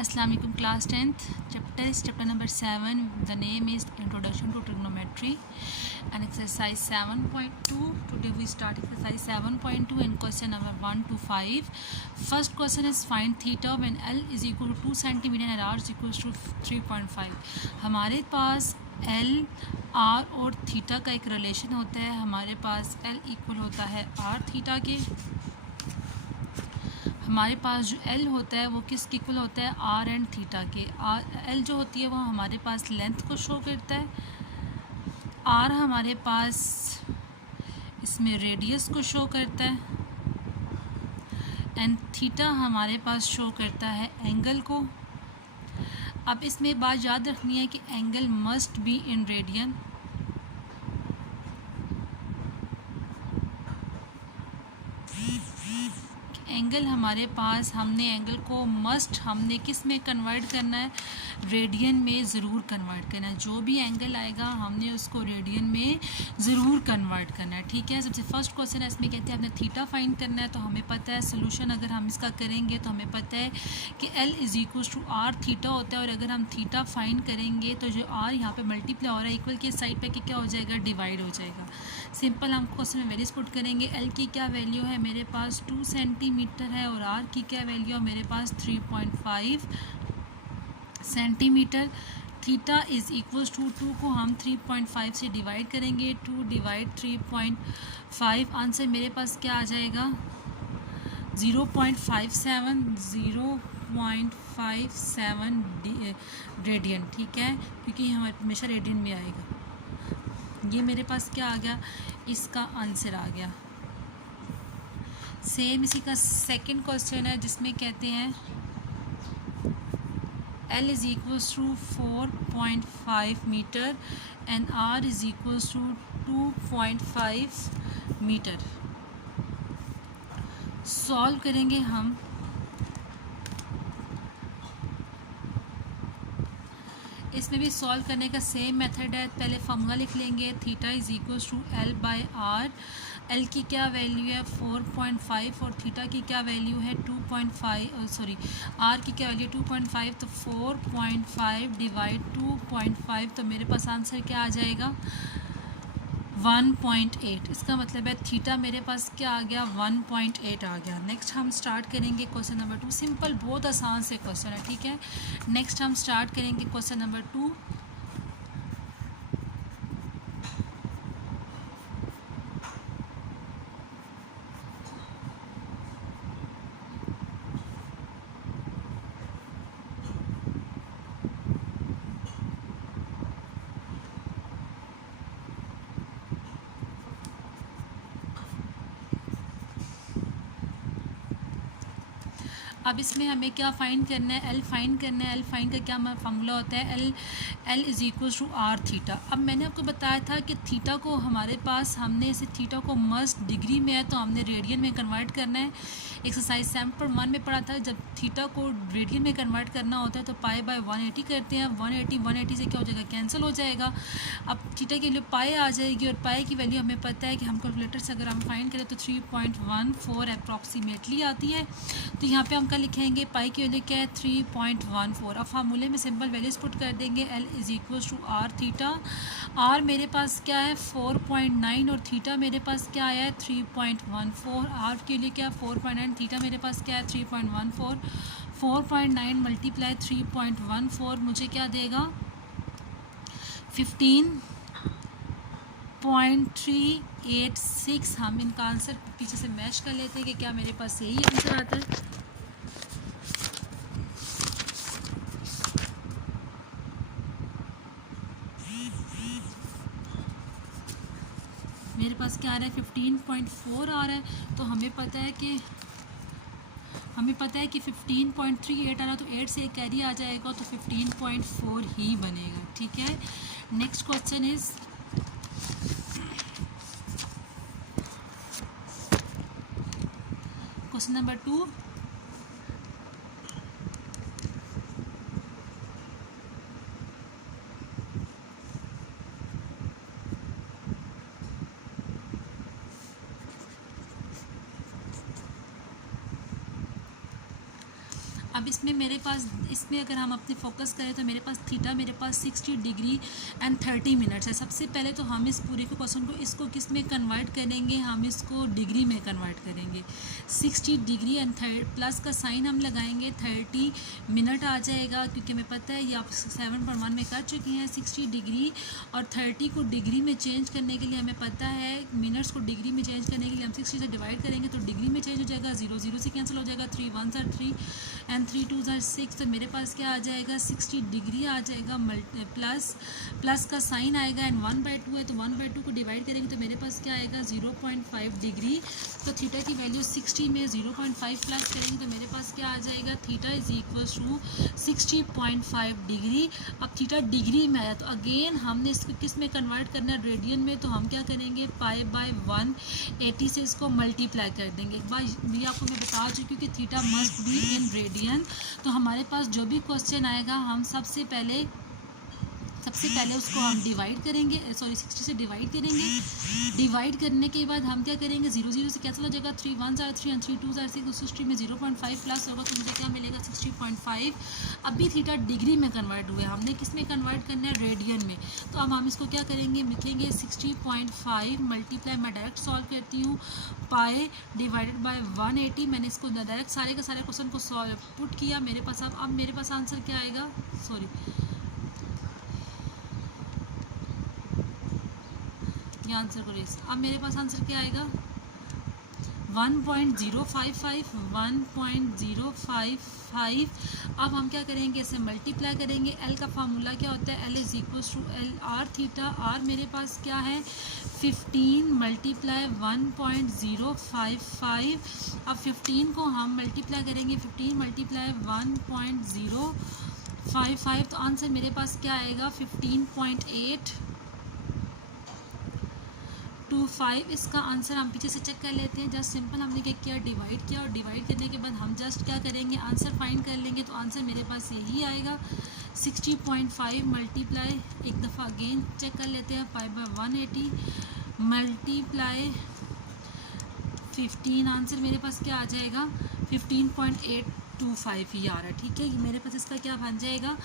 Assalamu alaikum class 10th chapter number 7. The name is Introduction to Trigonometry and exercise 7.2. Today we start exercise 7.2 and question number 1 to 5. First question is find theta when L is equal to 2 cm and R is equal to 3.5. हमारे पास L R और theta का एक relation होता है. हमारे पास L equal होता है R theta के. हमारे पास जो L होता है वो किस इक्वल होता है R एंड थीटा के. L जो होती है वो हमारे पास लेंथ को शो करता है. R हमारे पास इसमें रेडियस को शो करता है एंड थीटा हमारे पास शो करता है एंगल को. अब इसमें बात याद रखनी है कि angle must be in radian. Angle हमारे पास हमने एंगल को हमने किस में कन्वर्ट करना है, रेडियन में ज़रूर कन्वर्ट करना है. जो भी एंगल आएगा हमने उसको रेडियन में ज़रूर कन्वर्ट करना है. ठीक है. सबसे फर्स्ट क्वेश्चन है इसमें कहते हैं हमने थीटा फाइंड करना है. तो हमें पता है सोल्यूशन अगर हम इसका करेंगे तो हमें पता है कि L is equal to R theta होता है. और अगर हम थीटा फाइंड करेंगे तो जो R यहाँ पे मल्टीप्लाई हो रहा है इक्वल के साइड पे क्या हो जाएगा, डिवाइड हो जाएगा. सिंपल हम क्वेश्चन में वैल्यूज पुट करेंगे. L की क्या वैल्यू है मेरे पास 2 सेंटीमीटर है और R की क्या वैल्यू है मेरे पास 3.5 centimetre. Theta is equals to 2 को हम 3.5 से डिवाइड करेंगे. 2 डिवाइड 3.5 आंसर मेरे पास क्या आ जाएगा 0.57 रेडियन. ठीक है, क्योंकि हमारे हमेशा रेडियन में आएगा. ये मेरे पास क्या आ गया, इसका आंसर आ गया. सेम इसी का सेकंड क्वेश्चन है जिसमें कहते हैं L is equals to 4.5 metre and R is equals to 2.5 metre. Solve करेंगे हम. इसमें भी सॉल्व करने का सेम मेथड है. पहले फार्मूला लिख लेंगे. Theta is equals to L by R. L की क्या वैल्यू है 4.5 और थीटा की क्या वैल्यू है 2.5 R की क्या वैल्यू 2.5. तो 4.5 डिवाइड 2.5 तो मेरे पास आंसर क्या आ जाएगा 1.8. इसका मतलब है थीटा मेरे पास क्या आ गया 1.8 आ गया. नेक्स्ट हम स्टार्ट करेंगे क्वेश्चन नंबर 2. सिंपल बहुत आसान से क्वेश्चन है. ठीक है. नेक्स्ट हम स्टार्ट करेंगे क्वेश्चन नंबर 2. अब इसमें हमें क्या फ़ाइंड करना है, L फाइंड करना है. L फाइंड का क्या फार्मूला होता है, L is equal to R theta. अब मैंने आपको बताया था कि थीटा को हमारे पास हमने इसे थीटा को मस्ट डिग्री में है तो हमने रेडियन में कन्वर्ट करना है. एक्सरसाइज 7.1 में पढ़ा था जब थीटा को रेडियन में कन्वर्ट करना होता है तो पाई बाय 180 करते हैं. 180 से क्या हो जाएगा, कैंसिल हो जाएगा. अब थीटा के लिए पाई आ जाएगी और पाई की वैल्यू हमें पता है कि हम कैलकुलेटर से अगर हम फाइंड करें तो 3.14 अप्रॉक्सीमेटली आती है. तो यहाँ पे हम क्या लिखेंगे, पाई की वैल्यू क्या है 3.14. अब फार्मूले में सिंपल वैल्यूज पुट कर देंगे. L is equal to R theta. R मेरे पास क्या है 4.9 और थीटा मेरे पास क्या आया है 3.14. R के लिए क्या 4.9, थीटा मेरे पास क्या है 3.14. 4.9 मल्टीप्लाई 3.14 मुझे क्या देगा 15.386. हम इनका आंसर पीछे से मैच कर लेते हैं कि क्या मेरे पास यही आंसर आता है. मेरे पास क्या आ रहा है 15.4 आ रहा है. तो हमें पता है कि 15.38 आ रहा है तो 8 से एक कैरी आ जाएगा तो 15.4 ही बनेगा. ठीक है. Next question is question number 2. अब इसमें मेरे पास, इसमें अगर हम अपनी फोकस करें तो मेरे पास थीटा मेरे पास 60 डिग्री एंड 30 मिनट्स है। सबसे पहले तो हम इस पूरे को क्वेश्चन को इसको किस में कन्वर्ट करेंगे, हम इसको डिग्री में कन्वर्ट करेंगे। 60 डिग्री एंड प्लस का साइन हम लगाएंगे, 30 मिनट आ जाएगा, क्योंकि हमें पता है ये आप 7.1 में कर चुके हैं। 60 डिग्री और 30 को डिग्री में चेंज करने के लिए हमें पता है, मिनट्स को डिग्री में चेंज करने के लिए हम 60 से डिवाइड करेंगे तो डिग्री में चेंज हो जाएगा, 0 0 से कैंसिल हो जाएगा, 3 1 are 3 एंड 3 2 are 6। तो मेरे पास क्या आ जाएगा, 60 डिग्री आ जाएगा, प्लस का साइन आएगा एंड 1/2 है तो 1/2 को डिवाइड करेंगे तो मेरे पास क्या आएगा, 0.5 डिग्री। तो थीटा की वैल्यू 60 में 0.5 प्लस करेंगे तो मेरे पास क्या आ जाएगा, theta is equal to 60.5 degree. अब थीटा डिग्री में आया तो अगेन हमने इसको किस में कन्वर्ट करना है, रेडियन में। तो हम क्या करेंगे, π/180 से इसको मल्टीप्लाई कर देंगे। एक बार ये आपको मैं बता चुकी हूँ कि theta must be in radian. तो हमारे पास जो भी क्वेश्चन आएगा हम सबसे पहले उसको हम डिवाइड करेंगे, 60 से डिवाइड करेंगे। डिवाइड करने के बाद हम क्या करेंगे, 0 0 से कैंसिल हो जाएगा, 3 1 are 3 एंड 3 2 are 6। 60 में 0.5 प्लस होगा तो मुझे क्या मिलेगा, 60.5। अभी थीटा डिग्री में कन्वर्ट हुआ है, हमने किस में कन्वर्ट करना है, रेडियन में। तो अब हम इसको क्या करेंगे, लिखेंगे 60.5 मल्टीप्लाई, मैं डायरेक्ट सॉल्व करती हूँ, पाई डिवाइडेड बाय 180। मैंने इसको डायरेक्ट सारे का सारे क्वेश्चन को सॉल्व पुट किया। मेरे पास अब मेरे पास आंसर क्या आएगा, ये आंसर को रेस, अब मेरे पास आंसर क्या आएगा, 1.055। 1.055। अब हम क्या करेंगे, इसे मल्टीप्लाई करेंगे। एल का फार्मूला क्या होता है, L is equal to L R theta. R मेरे पास क्या है, 15 मल्टीप्लाई 1.055। अब 15 को हम मल्टीप्लाई करेंगे, 15 मल्टीप्लाई 1.055 तो आंसर मेरे पास क्या आएगा, 15.825। इसका आंसर हम पीछे से चेक कर लेते हैं। जस्ट सिंपल हमने क्या किया, डिवाइड किया, और डिवाइड करने के बाद हम जस्ट क्या करेंगे, आंसर फाइंड कर लेंगे। तो आंसर मेरे पास यही आएगा, 60.5 मल्टीप्लाई, एक दफ़ा अगेन चेक कर लेते हैं, π/180 मल्टीप्लाई 15। आंसर मेरे पास क्या आ जाएगा, 15.825 ये आ रहा है। ठीक है, मेरे पास इसका क्या बन जाएगा,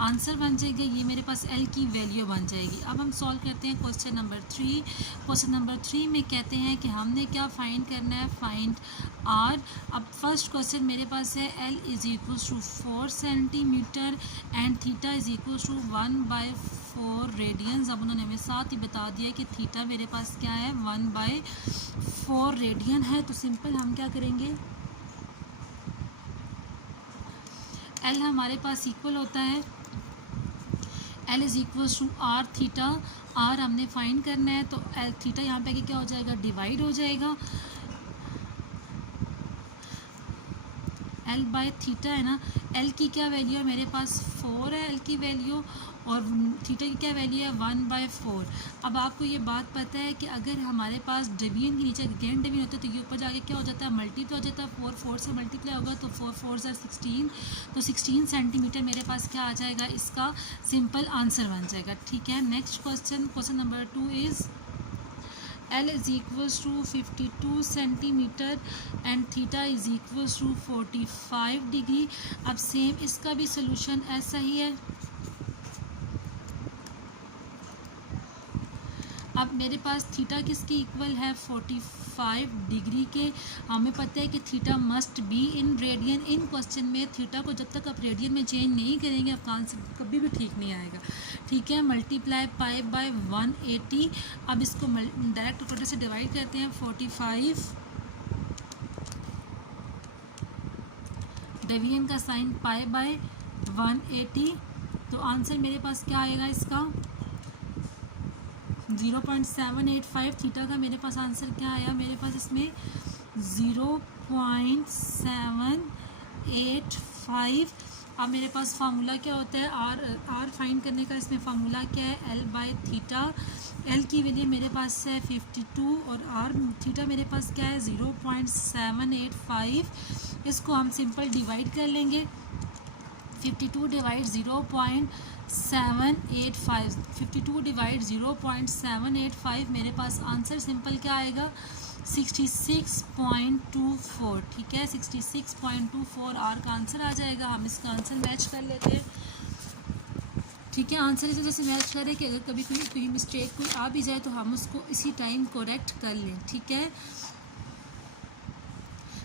आंसर बन जाएगा, ये मेरे पास एल की वैल्यू बन जाएगी। अब हम सॉल्व करते हैं क्वेश्चन नंबर 3। क्वेश्चन नंबर 3 में कहते हैं कि हमने क्या फाइंड करना है, फाइंड आर। अब फर्स्ट क्वेश्चन मेरे पास है, L is equal to 4 centimetre and theta is equal to 1/4 radians. अब उन्होंने हमें साथ ही बता दिया कि थीटा मेरे पास क्या है, 1/4 रेडियन है। तो सिंपल हम क्या करेंगे, एल हमारे पास इक्वल होता है, L is equal to R theta. R हमने फाइंड करना है तो एल थीटा यहाँ पे क्या हो जाएगा, डिवाइड हो जाएगा, एल बाय थीटा है ना। एल की क्या वैल्यू है, मेरे पास 4 है एल की वैल्यू, और थीटा की क्या वैल्यू है, 1/4। अब आपको ये बात पता है कि अगर हमारे पास डिवीजन के नीचे अगेन डिवीजन होता है तो ये ऊपर जाके क्या हो जाता है, मल्टीप्लाई हो जाता है। 4 से मल्टीप्लाई होगा तो 4 4 are 16, तो 16 सेंटीमीटर मेरे पास क्या आ जाएगा, इसका सिंपल आंसर बन जाएगा। ठीक है, next question, question number 2 is L is equals to 52 centimetre and theta is equals to 45 degree. अब सेम इसका भी सोल्यूशन ऐसा ही है। अब मेरे पास थीटा किसकी इक्वल है, 45 डिग्री के। हमें पता है कि theta must be in radian. In question में थीटा को जब तक आप रेडियन में चेंज नहीं करेंगे आपका आंसर कभी भी ठीक नहीं आएगा। ठीक है, मल्टीप्लाई π/180। अब इसको डायरेक्ट इक्वेटर से डिवाइड करते हैं, 45 डिवीजन का साइन π/180। तो आंसर मेरे पास क्या आएगा, इसका 0.785। थीटा का मेरे पास आंसर क्या आया, मेरे पास इसमें 0.785। अब मेरे पास फार्मूला क्या होता है, आर फाइंड करने का। इसमें फार्मूला क्या है, एल बाय थीटा। एल की वैल्यू मेरे पास है 52 और आर थीटा मेरे पास क्या है, 0.785। इसको हम सिंपल डिवाइड कर लेंगे, 52 डिवाइड 0.785, 52 डिवाइड 0.785। मेरे पास आंसर सिंपल क्या आएगा, 66.24, ठीक है, 66.24 आर का आंसर आ जाएगा। हम इसका आंसर मैच कर लेते हैं, ठीक है। आंसर इसे जैसे मैच करें कि अगर कभी कोई मिस्टेक कोई आ भी जाए तो हम उसको इसी टाइम करेक्ट कर लें, ठीक है।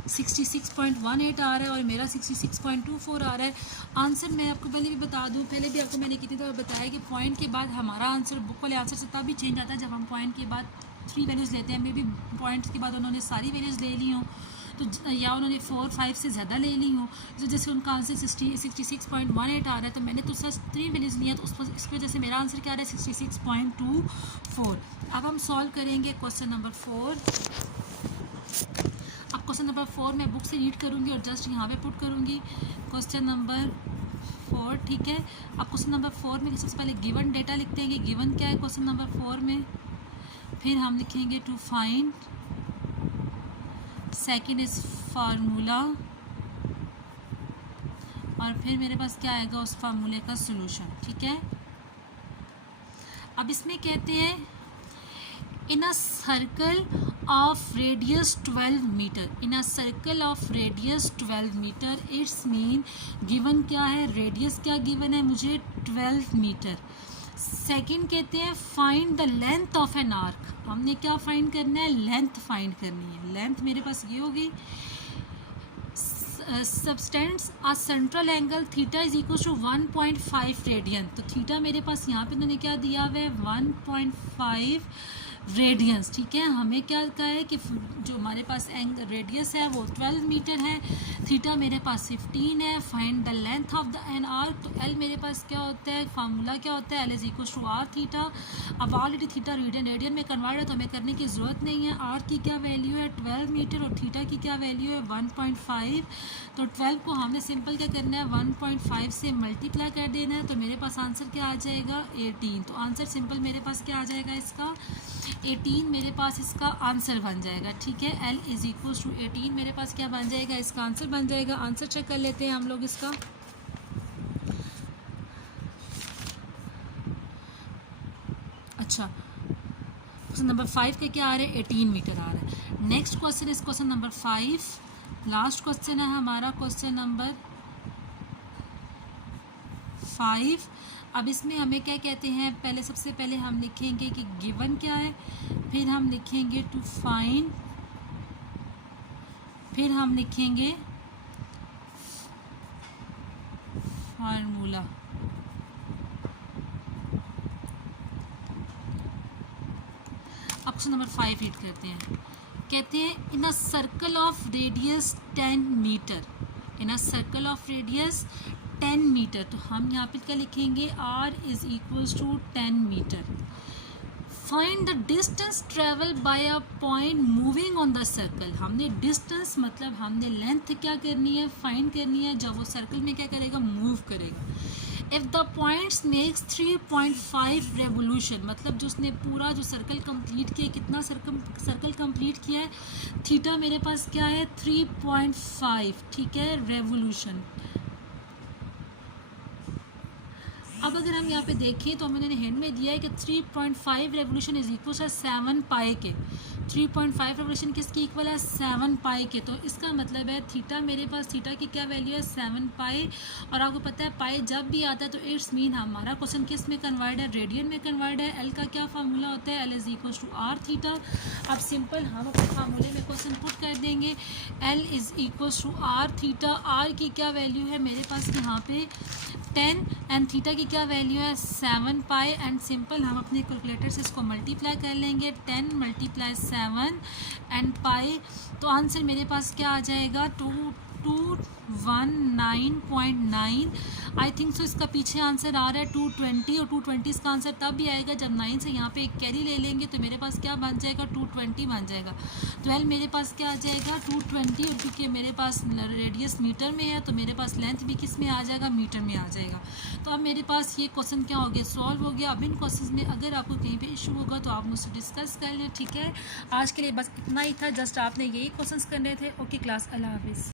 66.18 आ रहा है और मेरा 66.24 आ रहा है। आंसर मैं आपको पहले भी बता दूं, पहले भी आपको मैंने कितनी दफ़ा बताया कि पॉइंट के बाद हमारा आंसर बुक वाले आंसर से तब भी चेंज आता है जब हम पॉइंट के बाद 3 वैल्यूज़ लेते हैं। मे बी पॉइंट्स के बाद उन्होंने सारी वैल्यूज़ ले ली हों, तो या उन्होंने 4, 5 से ज़्यादा ले ली हो, तो जैसे उनका आंसर 66.18 आ रहा है, तो मैंने तो सच 3 वैल्यूज़ लिया, तो इस वजह से मेरा आंसर क्या आ रहा है 66.24। अब हम सॉल्व करेंगे क्वेश्चन नंबर 4। अब क्वेश्चन नंबर 4 मैं बुक से रीड करूँगी और जस्ट यहाँ पे पुट करूँगी क्वेश्चन नंबर 4, ठीक है। अब क्वेश्चन नंबर 4 में सबसे पहले गिवन डेटा लिखते हैं कि गिवन क्या है क्वेश्चन नंबर 4 में, फिर हम लिखेंगे to find, second is formula, और फिर मेरे पास क्या आएगा उस फार्मूले का सोल्यूशन, ठीक है। अब इसमें कहते हैं in a circle of radius 12 metre, in a circle of radius 12 metre, it's mean given क्या है, रेडियस क्या गिवन है मुझे 12 मीटर। सेकंड कहते हैं find the length of an arc, हमने क्या फाइंड करना है, लेंथ फाइंड करनी है। लेंथ मेरे पास ये होगी, subtends a central angle theta is equal to 1.5 radian, तो थीटा मेरे पास यहाँ पे उन्होंने क्या दिया हुआ है 1.5 रेडियंस, ठीक है। हमें क्या कहा है कि जो हमारे पास रेडियस है वो 12 मीटर है, थीटा मेरे पास 15 है। Find the length of the an arc, तो एल मेरे पास क्या होता है, फार्मूला क्या होता है, L is equal to R theta. अब ऑलरेडी थीटा रेडियन में कन्वर्ट है तो हमें करने की ज़रूरत नहीं है। आर की क्या वैल्यू है 12 मीटर और थीटा की क्या वैल्यू है 1.5, तो 12 को हमने सिंपल क्या करना है 1.5 से मल्टीप्लाई कर देना है, तो मेरे पास आंसर क्या आ जाएगा 18। तो आंसर सिंपल मेरे पास क्या आ जाएगा इसका 18 मेरे पास इसका आंसर बन जाएगा, ठीक है। L इज इक्वल टू 18 मेरे पास क्या बन जाएगा, इसका आंसर बन जाएगा। आंसर चेक कर लेते हैं हम लोग इसका। अच्छा, क्वेश्चन नंबर 5 का क्या आ रहा है 18 मीटर आ रहा है। Next question is question number 5, last question है हमारा क्वेश्चन नंबर 5। अब इसमें हमें क्या कहते हैं, पहले सबसे पहले हम लिखेंगे कि गिवन क्या है, फिर हम लिखेंगे टू फाइंड, फिर हम लिखेंगे फार्मूला। अब क्वेश्चन नंबर 5 रीड करते हैं। कहते हैं in a circle of radius 10 metre, in a circle of radius 10 metre, तो हम यहाँ पे क्या लिखेंगे r is equals to 10 metre. Find the distance travel by a point moving on the circle, हमने डिस्टेंस मतलब हमने लेंथ क्या करनी है फाइंड करनी है जब वो सर्कल में क्या करेगा मूव करेगा। If the points makes 3.5 revolution, मतलब जो उसने पूरा जो सर्कल कंप्लीट किया, कितना सर्कल कंप्लीट किया है, थीटा मेरे पास क्या है 3.5, ठीक है, रेवोल्यूशन। अब अगर हम यहाँ पे देखें तो हमने हिंट में दिया है कि 3.5 रेवोल्यूशन इज इक्वल है 7 पाई के। 3.5 रेवोल्यूशन किसकी इक्वल है 7 पाई के, तो इसका मतलब है थीटा मेरे पास थीटा की क्या वैल्यू है 7 पाई, और आपको पता है पाई जब भी आता है तो इट्स मीन हमारा क्वेश्चन किस में कन्वर्ट है, रेडियन में कन्वर्ट है। एल का क्या फार्मूला होता है, L is equal to R theta. अब सिंपल हम अपने फार्मूले में क्वेश्चन पुट कर देंगे, L is equal to R theta. R की क्या वैल्यू है मेरे पास यहाँ पे 10 एंड थीटा की क्या वैल्यू है 7 पाई, एंड सिंपल हम अपने कैलकुलेटर से इसको मल्टीप्लाई कर लेंगे 10 मल्टीप्लाई 7 एंड पाई, तो आंसर मेरे पास क्या आ जाएगा 219.9। आई थिंक सो इसका पीछे आंसर आ रहा है 220, और 220 इसका आंसर तब भी आएगा जब 9 से यहाँ पे एक कैरी ले लेंगे, तो मेरे पास क्या बन जाएगा 220 बन जाएगा। 12 मेरे पास क्या आ जाएगा 220, और क्योंकि मेरे पास रेडियस मीटर में है तो मेरे पास लेंथ भी किस में आ जाएगा मीटर में आ जाएगा। तो अब मेरे पास ये क्वेश्चन क्या हो गया सॉल्व हो गया। अब इन क्वेश्चन में अगर आपको कहीं पर इशू होगा तो आप मुझसे डिस्कस कर लें, ठीक है। आज के लिए बस इतना ही था, जस्ट आपने यही क्वेश्चन करने थे। ओके क्लास, अल्लाह हाफिज़।